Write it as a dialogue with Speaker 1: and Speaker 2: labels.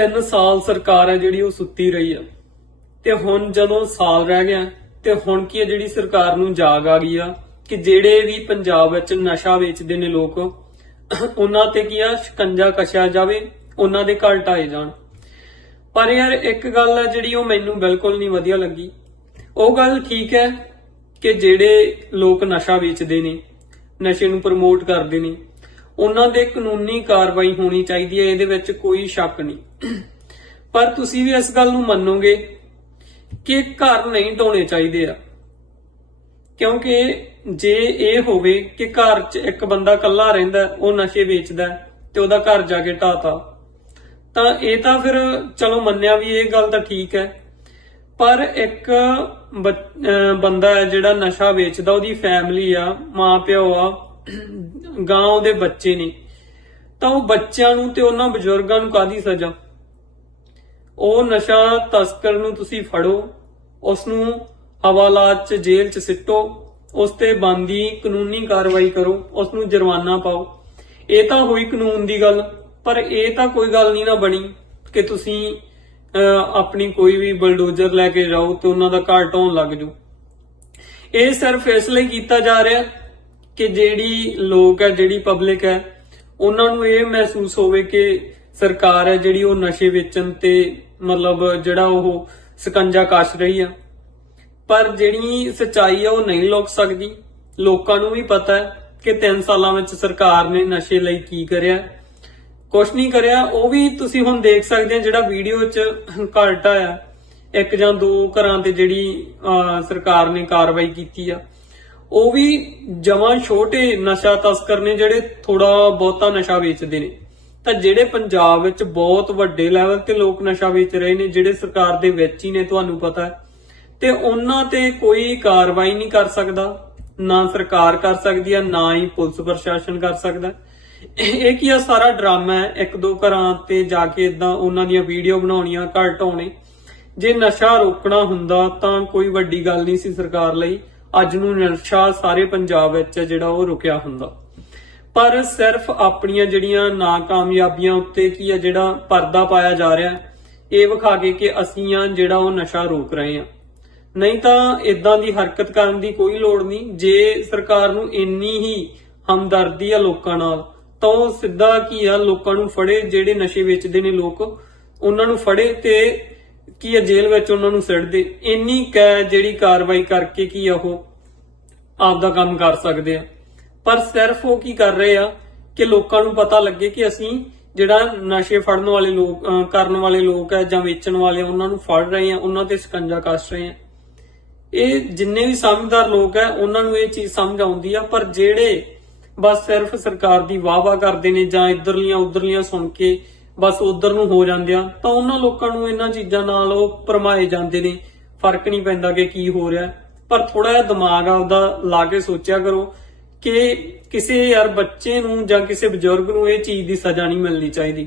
Speaker 1: 3 ਸਾਲ ਸਰਕਾਰ ਹੈ ਜਿਹੜੀ ਉਹ ਸੁੱਤੀ ਰਹੀ ਆ। ਤੇ ਹੁਣ ਜਦੋਂ ਸਾਲ ਰਹਿ ਗਿਆ, ਤੇ ਹੁਣ ਕੀ ਹੈ ਜਿਹੜੀ ਸਰਕਾਰ ਨੂੰ ਜਾਗ ਆ ਗਈ ਆ ਕਿ ਜਿਹੜੇ ਵੀ ਪੰਜਾਬ ਵਿੱਚ ਨਸ਼ਾ ਵੇਚਦੇ ਨੇ ਲੋਕ, ਉਹਨਾਂ ਤੇ ਕੀ ਆ, ਸ਼ਿਕੰਜਾ ਕਸਿਆ ਜਾਵੇ, ਉਹਨਾਂ ਦੇ ਘਰ ਢਾਏ ਜਾਣ। ਪਰ ਯਾਰ ਇੱਕ ਗੱਲ ਹੈ ਜਿਹੜੀ ਉਹ ਮੈਨੂੰ ਬਿਲਕੁਲ ਨਹੀਂ ਵਧੀਆ ਲੱਗੀ। ਉਹ ਗੱਲ ਠੀਕ ਹੈ ਕਿ ਜਿਹੜੇ ਲੋਕ ਨਸ਼ਾ ਵੇਚਦੇ ਨੇ, ਨਸ਼ੇ ਨੂੰ ਪ੍ਰਮੋਟ ਕਰਦੇ ਨੇ ਉਹਨਾਂ ਦੇ ਕਾਨੂੰਨੀ ਕਾਰਵਾਈ ਹੋਣੀ ਚਾਹੀਦੀ ਹੈ ਇਹਦੇ ਵਿੱਚ ਕੋਈ ਸ਼ੱਕ ਨਹੀਂ। ਪਰ ਤੁਸੀਂ ਵੀ ਇਸ ਗੱਲ ਨੂੰ ਮੰਨੋਗੇ ਕਿ ਘਰ ਨਹੀਂ ਢਾਉਣੇ ਚਾਹੀਦੇ ਆ। ਕਿਉਂਕਿ ਜੇ ਇਹ ਹੋਵੇ ਕਿ ਘਰ 'ਚ ਇੱਕ ਬੰਦਾ ਇਕੱਲਾ ਰਹਿੰਦਾ ਹੈ, ਉਹ ਨਸ਼ੇ ਵੇਚਦਾ ਤੇ ਉਹਦਾ ਘਰ ਜਾ ਕੇ ਢਾਤਾ ਤਾਂ ਇਹ ਤਾਂ ਫਿਰ ਚਲੋ ਮੰਨਿਆ ਵੀ ਇਹ ਗੱਲ ਤਾਂ ਠੀਕ ਹੈ। ਪਰ ਇੱਕ ਬੰਦਾ ਹੈ ਜਿਹੜਾ ਨਸ਼ਾ ਵੇਚਦਾ ਉਹਦੀ ਫੈਮਿਲੀ ਆ ਮਾਂ ਪਿਓ ਆ ਗਾਂ ਦੇ ਬੱਚੇ ਨੇ। ਤਾਂ ਉਹ ਬੱਚਿਆਂ ਨੂੰ ਤੇ ਉਹਨਾਂ ਬਜ਼ੁਰਗਾਂ ਨੂੰ ਕਾਦੀ ਸਜ਼ਾ? ਉਹ ਨਸ਼ਾ ਤਸਕਰ ਨੂੰ ਤੁਸੀਂ ਫੜੋ, ਉਸ ਨੂੰ ਹਵਾਲਾਤ 'ਚ ਜੇਲ੍ਹ 'ਚ ਸਿੱਟੋ, ਉਸ ਤੇ ਬੰਦੀ ਕਾਨੂੰਨੀ ਕਾਰਵਾਈ ਕਰੋ, ਉਸ ਨੂੰ ਜੁਰਮਾਨਾ ਪਾਓ। ਇਹ ਤਾਂ ਹੋਈ ਕਾਨੂੰਨ ਦੀ ਗੱਲ, ਪਰ ਇਹ ਤਾਂ ਕੋਈ ਗੱਲ ਨਹੀਂ ਨਾ ਬਣੀ ਕਿ ਤੁਸੀਂ ਆਪਣੀ ਕੋਈ ਵੀ ਬਲਡੋਜ਼ਰ ਲੈ ਕੇ ਜਾਓ ਤੇ ਉਹਨਾਂ ਦਾ ਘਰ ਢਾਉਣ ਲੱਗ ਜਾਓ। ਇਹ ਸਿਰਫ ਇਸ ਲਈ ਕੀਤਾ ਜਾ ਰਿਹਾ ਕਿ ਜਿਹੜੀ ਲੋਕ ਹੈ, ਜਿਹੜੀ ਪਬਲਿਕ ਹੈ, ਉਹਨਾਂ ਨੂੰ ਇਹ ਮਹਿਸੂਸ ਹੋਵੇ ਕਿ ਸਰਕਾਰ ਹੈ, ਜਿਹੜੀ ਉਹ ਨਸ਼ੇ ਵੇਚਣ ਤੇ ਮਤਲਬ ਜਿਹੜਾ ਉਹ ਸਕੰਜਾ ਕੱਸ ਰਹੀ ਆ। ਪਰ ਜਿਹੜੀ ਸਚਾਈ ਆ, ਉਹ ਨਹੀਂ ਲੁਕ ਸਕਦੀ। ਲੋਕਾਂ ਨੂੰ ਵੀ ਪਤਾ ਹੈ ਕਿ 3 ਸਾਲਾਂ ਵਿੱਚ ਸਰਕਾਰ ਨੇ ਨਸ਼ੇ ਲਈ ਕੀ ਕਰਿਆ। ਕੁਛ ਨਹੀਂ ਕਰਿਆ, ਉਹ ਵੀ ਤੁਸੀਂ ਹੁਣ ਦੇਖ ਸਕਦੇ ਆ ਜਿਹੜਾ ਵੀਡੀਓ 'ਚ ਘਟ ਆਇਆ। ਇੱਕ ਜਾਂ ਦੋ ਘਰਾਂ ਤੇ ਜਿਹੜੀ ਸਰਕਾਰ ਨੇ ਕਾਰਵਾਈ ਕੀਤੀ ਆ। ਉਹ ਵੀ ਜਮਾਂ ਛੋਟੇ ਨਸ਼ਾ ਤਸਕਰ ਨੇ ਜਿਹੜੇ ਥੋੜਾ ਬਹੁਤਾ ਨਸ਼ਾ ਵੇਚਦੇ ਨੇ। ਤਾਂ ਜਿਹੜੇ ਪੰਜਾਬ ਵਿੱਚ ਬਹੁਤ ਵੱਡੇ ਲੈਵਲ ਤੇ ਲੋਕ ਨਸ਼ਾ ਵੇਚ ਰਹੇ ਨੇ, ਜਿਹੜੇ ਸਰਕਾਰ ਦੇ ਵਿੱਚ ਹੀ ਨੇ, ਤੁਹਾਨੂੰ ਪਤਾ ਹੈ। ਤੇ ਉਹਨਾਂ ਤੇ ਕੋਈ ਕਾਰਵਾਈ ਨਹੀਂ ਕਰ ਸਕਦਾ। ਨਾ ਸਰਕਾਰ ਕਰ ਸਕਦੀ ਹੈ, ਨਾ ਹੀ ਪੁਲਿਸ ਪ੍ਰਸ਼ਾਸਨ ਕਰ ਸਕਦਾ ਇਹ ਕੀ ਆ, ਸਾਰਾ ਡਰਾਮਾ ਹੈ। ਇੱਕ ਦੋ ਘਰਾਂ ਤੇ ਜਾ ਕੇ ਇਦਾਂ ਉਹਨਾਂ ਦੀਆਂ ਵੀਡੀਓ ਬਣਾਉਣੀਆਂ ਘਰ ਜੇ ਨਸ਼ਾ ਰੋਕਣਾ ਹੁੰਦਾ ਤਾਂ ਕੋਈ ਵੱਡੀ ਗੱਲ ਨਹੀਂ ਸੀ ਸਰਕਾਰ ਲਈ। ਅੱਜ ਨੂੰ ਨਸ਼ਾ ਸਾਰੇ ਪੰਜਾਬ ਵਿੱਚ ਜਿਹੜਾ ਉਹ ਰੁਕਿਆ ਹੁੰਦਾ। ਪਰ ਸਿਰਫ ਆਪਣੀਆਂ ਜਿਹੜੀਆਂ ਨਾਕਾਮਯਾਬੀਆਂ ਉੱਤੇ ਕੀ ਆ ਜਿਹੜਾ ਪਰਦਾ ਪਾਇਆ ਜਾ ਰਿਹਾ ਹੈ, ਇਹ ਵਿਖਾ ਕੇ ਕਿ ਅਸੀਂ ਆ ਜਿਹੜਾ ਉਹ ਨਸ਼ਾ ਰੋਕ ਰਹੇ ਆ ਨਹੀਂ ਤਾਂ ਇਦਾਂ ਦੀ ਹਰਕਤ ਕਰਨ ਦੀ ਕੋਈ ਲੋੜ ਨਹੀਂ। ਜੇ ਸਰਕਾਰ ਨੂੰ ਇੰਨੀ ਹੀ ਹਮਦਰਦੀ ਆ ਲੋਕਾਂ ਨਾਲ ਤਾਂ ਉਹ ਸਿੱਧਾ ਕੀ ਆ ਲੋਕਾਂ ਨੂੰ ਫੜੇ ਜਿਹੜੇ ਨਸ਼ੇ ਵੇਚਦੇ ਨੇ ਲੋਕ ਉਹਨਾਂ ਨੂੰ ਫੜੇ ਤੇ ਕੀ ਆ ਜੇਲ੍ਹ ਵਿੱਚ ਉਹਨਾਂ ਨੂੰ ਸਿੱਟ ਇੰਨੀ ਕੈ ਜਿਹੜੀ ਕਾਰਵਾਈ ਕਰਕੇ ਕੀ ਆ ਉਹ? ਆਪਦਾ ਕੰਮ ਕਰ ਸਕਦੇ ਆ। ਪਰ ਸਿਰਫ ਉਹ ਕੀ ਕਰ ਰਹੇ ਆ ਕਿ ਲੋਕਾਂ ਨੂੰ ਪਤਾ ਲੱਗੇ ਕਿ ਅਸੀਂ ਜਿਹੜਾ ਨਸ਼ੇ ਫੜਨ ਵਾਲੇ ਲੋਕ ਕਰਨ ਵਾਲੇ ਲੋਕ ਆ ਜਾਂ ਵੇਚਣ ਵਾਲੇ ਆ, ਉਹਨਾਂ ਨੂੰ ਫੜ ਰਹੇ ਆ ਉਹਨਾਂ ਤੇ ਸ਼ਿਕੰਜਾ ਕੱਸ ਰਹੇ ਆ। ਇਹ ਜਿੰਨੇ ਵੀ ਸਮਝਦਾਰ ਲੋਕ ਆ ਉਹਨਾਂ ਨੂੰ ਇਹ ਚੀਜ਼ ਸਮਝ ਆਉਂਦੀ ਆ ਪਰ ਜਿਹੜੇ ਬਸ ਸਿਰਫ ਸਰਕਾਰ ਦੀ ਵਾਹ-ਵਾਹ ਕਰਦੇ ਨੇ ਜਾਂ ਇਧਰਲੀਆਂ ਉਧਰਲੀਆਂ ਸੁਣ ਕੇ ਬਸ ਉਧਰ ਨੂੰ ਹੋ ਜਾਂਦੇ ਆ, ਤਾਂ ਉਹਨਾਂ ਲੋਕਾਂ ਨੂੰ ਇਹਨਾਂ ਚੀਜ਼ਾਂ ਨਾਲ ਉਹ ਪਰਮਾਏ ਜਾਂਦੇ ਨੇ। ਫ਼ਰਕ ਨਹੀਂ ਪੈਂਦਾ ਕਿ ਕੀ ਹੋ ਰਿਹਾ। ਪਰ ਥੋੜਾ ਜਿਹਾ ਦਿਮਾਗ ਆਪਦਾ ਲਾ ਕੇ ਸੋਚਿਆ ਕਰੋ ਕਿ ਕਿਸੇ ਯਾਰ ਬੱਚੇ ਨੂੰ ਜਾਂ ਕਿਸੇ ਬਜ਼ੁਰਗ ਨੂੰ ਇਹ ਚੀਜ਼ ਦੀ ਸਜ਼ਾ ਨਹੀਂ ਮਿਲਣੀ ਚਾਹੀਦੀ।